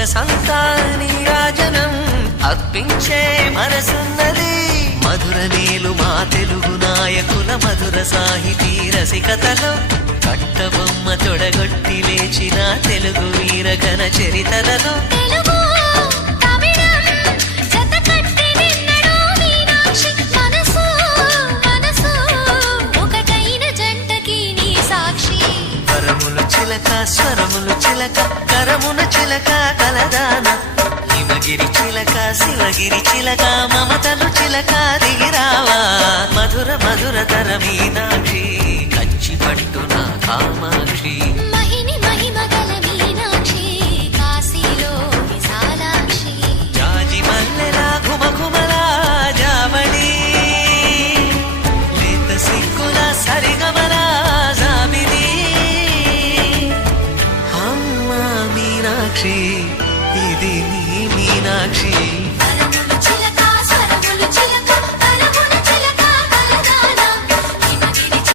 సొగసంతా నీరాజనం అర్పించే మనసున్నది. మధుర నీలు మా తెలుగు నాయకుల మధుర సాహితీ రసికతలో కట్టబొమ్మ తొడగొట్టి లేచిన తెలుగు వీరగణ చరితలలో స్వరములు చిలక కరమున చిలక కలదాన హిమగిరి చిలక శివగిరి చిలక మమతలు చిలక దిగిరావా మధుర మధుర తర మీనాక్షి కచ్చి పట్టున కామాక్షి మహిని మహిమగల మీనాక్షి కాశీలో విశాలాక్షి జాజి మల్లెలా ఘుమఘుమలా జావళి లేత సిగ్గుల సరిగమలా జాబిలి మీనాక్షి ఇది నీ మీనాక్షి.